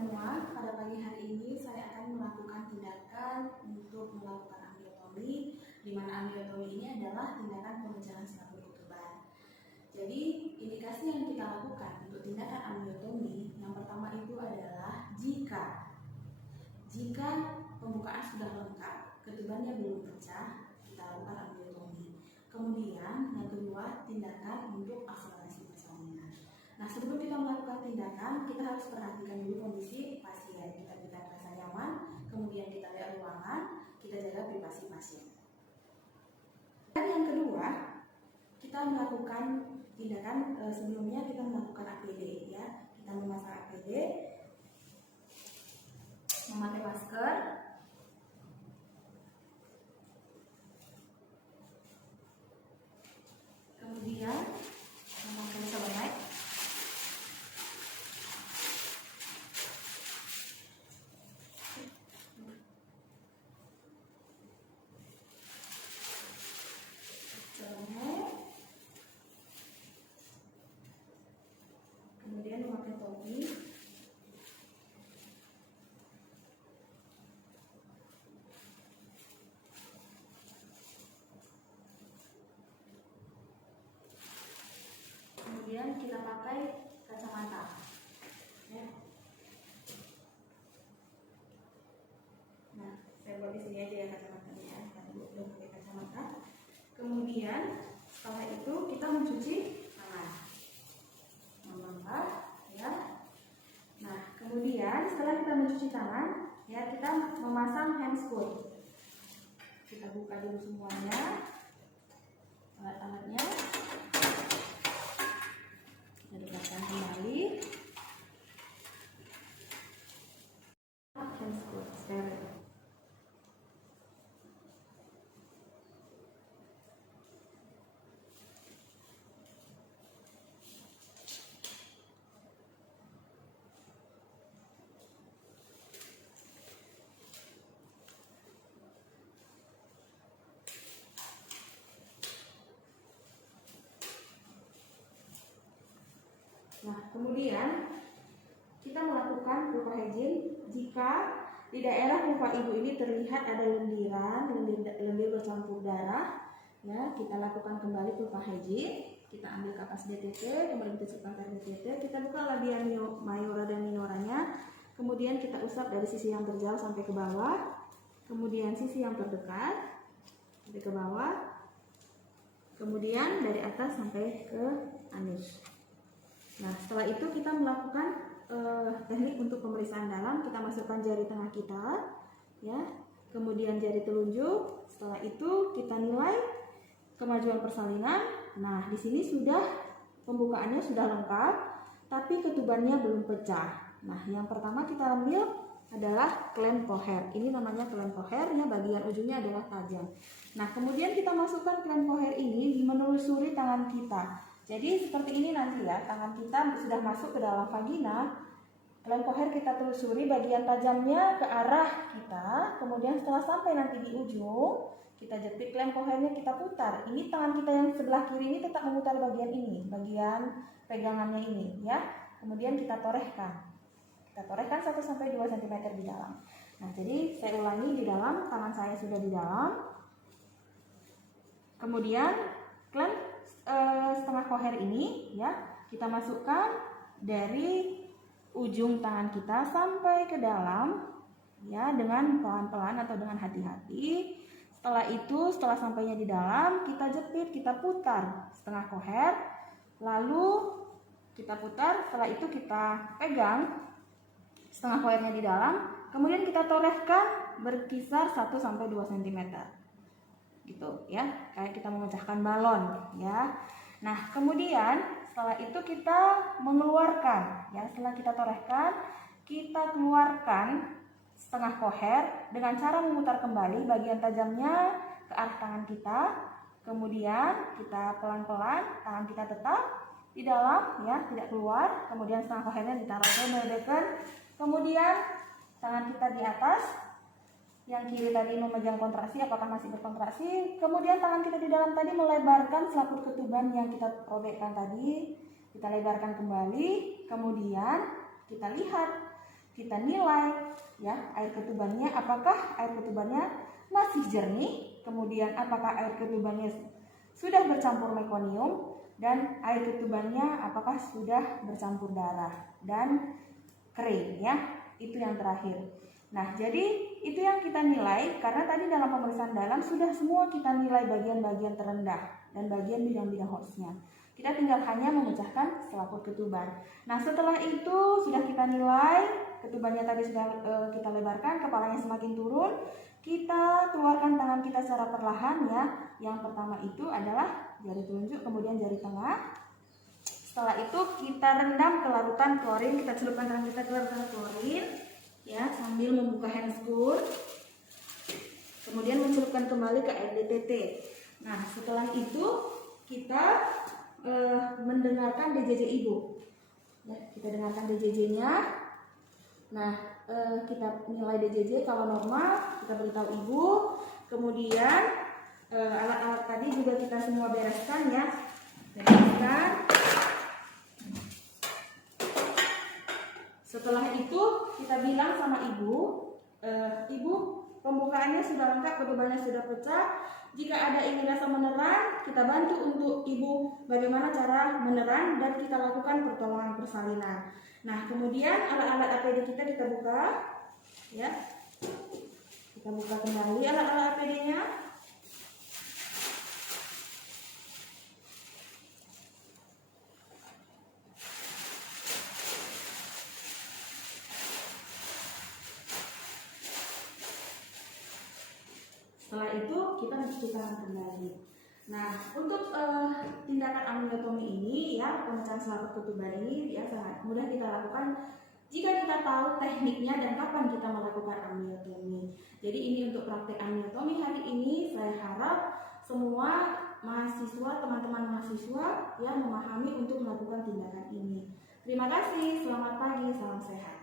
semua, pada pagi hari ini saya akan melakukan tindakan untuk melakukan ambliotomi, di mana ambliotomi ini adalah tindakan pemecahan selaput ketuban. Jadi indikasi yang kita lakukan untuk tindakan ambliotomi yang pertama itu adalah jika pembukaan sudah lengkap, ketubannya belum pecah, kita lakukan ambliotomi. Kemudian yang kedua, tindakan untuk akselerasi persalinan. Nah, sebelum kita melakukan tindakan, kita harus perhatikan dulu kondisi pasien. Kita berikan rasa nyaman, kemudian kita lihat ruangan, kita jaga privasi pasien. Dan yang kedua, kita melakukan tindakan sebelumnya kita melakukan APD ya. Kita memasang APD, memakai masker, kemudian memakai sabunai, kemudian memakai topi, kemudian kita pakai kacamata ya. Nah, saya buat di sini aja ya kacamatanya ya, karena belum pakai kacamata. Kemudian setelah itu kita mencuci tangan, membangkang ya. Nah, kemudian setelah kita mencuci tangan ya, kita memasang handscoot. Kita buka dulu semuanya alat-alatnya, kita dekatkan kembali. Handscoot steril. Nah, kemudian kita melakukan pulpa hygiene jika di daerah pulpa ibu ini terlihat ada lendiran, lendir bercampur darah. Ya, kita lakukan kembali pulpa hygiene. Kita ambil kapas DTT, kemudian kita ciptakan DTT. Kita buka labia mayora dan minoranya. Kemudian kita usap dari sisi yang terjal sampai ke bawah. Kemudian sisi yang terdekat sampai ke bawah. Kemudian dari atas sampai ke anus. Nah, setelah itu kita melakukan teknik untuk pemeriksaan dalam. Kita masukkan jari tengah kita, ya, kemudian jari telunjuk. Setelah itu kita nilai kemajuan persalinan. Nah, di sini sudah pembukaannya sudah lengkap, tapi ketubannya belum pecah. Nah, yang pertama kita ambil adalah klem poher. Ini namanya klem poher, ya, bagian ujungnya adalah tajam. Nah, kemudian kita masukkan klem poher ini menelusuri tangan kita. Jadi seperti ini nanti ya, tangan kita sudah masuk ke dalam vagina, klem poher kita telusuri bagian tajamnya ke arah kita, kemudian setelah sampai nanti di ujung, kita jepit klem pohernya, kita putar. Ini tangan kita yang sebelah kiri ini tetap memutar bagian ini, bagian pegangannya ini ya. Kemudian kita torehkan. Kita torehkan 1-2 cm di dalam. Nah, jadi saya ulangi, di dalam, tangan saya sudah di dalam. Kemudian klem setengah poher ini ya, kita masukkan dari ujung tangan kita sampai ke dalam ya, dengan pelan-pelan atau dengan hati-hati. Setelah itu, setelah sampainya di dalam, kita jepit, kita putar setengah poher, lalu kita putar. Setelah itu kita pegang setengah pohernya di dalam, kemudian kita torehkan berkisar 1-2 cm. Gitu ya, kayak kita memecahkan balon ya. Nah, kemudian setelah itu kita mengeluarkan ya, setelah kita torehkan, kita keluarkan setengah poher dengan cara memutar kembali bagian tajamnya ke arah tangan kita. Kemudian kita pelan-pelan, tangan kita tetap di dalam ya, tidak keluar. Kemudian setengah pohernya ditaruh ke meledekkan. Kemudian tangan kita di atas. Yang kiri tadi memegang kontraksi, apakah masih berkontraksi. Kemudian tangan kita di dalam tadi melebarkan selaput ketuban yang kita robekkan tadi. Kita lebarkan kembali. Kemudian kita lihat kita nilai ya air ketubannya, apakah air ketubannya masih jernih, kemudian apakah air ketubannya sudah bercampur mekonium, dan air ketubannya apakah sudah bercampur darah dan kering ya. Itu yang terakhir. Nah, jadi itu yang kita nilai karena tadi dalam pemeriksaan dalam sudah semua kita nilai bagian-bagian terendah dan bagian bidang-bidang hostnya. Kita tinggal hanya memecahkan selaput ketuban. Nah, setelah itu sudah kita nilai ketubannya tadi sudah kita lebarkan, kepalanya semakin turun. Kita keluarkan tangan kita secara perlahan ya. Yang pertama itu adalah jari telunjuk, kemudian jari tengah. Setelah itu kita rendam ke larutan klorin, kita celupkan tangan kita ke larutan klorin ya sambil membuka handscoon. Kemudian mencelupkan kembali ke air DTT. Nah, setelah itu kita mendengarkan DJJ ibu. Ya, kita dengarkan DJJ-nya. Nah, kita nilai DJJ kalau normal, kita beritahu ibu. Kemudian alat-alat tadi juga kita semua bereskan ya. Bereskan. Setelah itu kita bilang sama ibu, ibu pembukaannya sudah lengkap, ketubannya sudah pecah. Jika ada ingin rasa meneran, kita bantu untuk ibu bagaimana cara meneran dan kita lakukan pertolongan persalinan. Nah, kemudian alat-alat APD kita buka, ya. Kita buka kembali alat-alat APD-nya. Setelah itu kita mencuci tangan kembali. Nah, untuk tindakan amniotomi ini ya, pemecahan selaput ketuban ini ya sangat mudah kita lakukan jika kita tahu tekniknya dan kapan kita melakukan amniotomi. Jadi ini untuk praktek amniotomi hari ini, saya harap semua mahasiswa, teman-teman mahasiswa yang memahami untuk melakukan tindakan ini. Terima kasih, selamat pagi, salam sehat.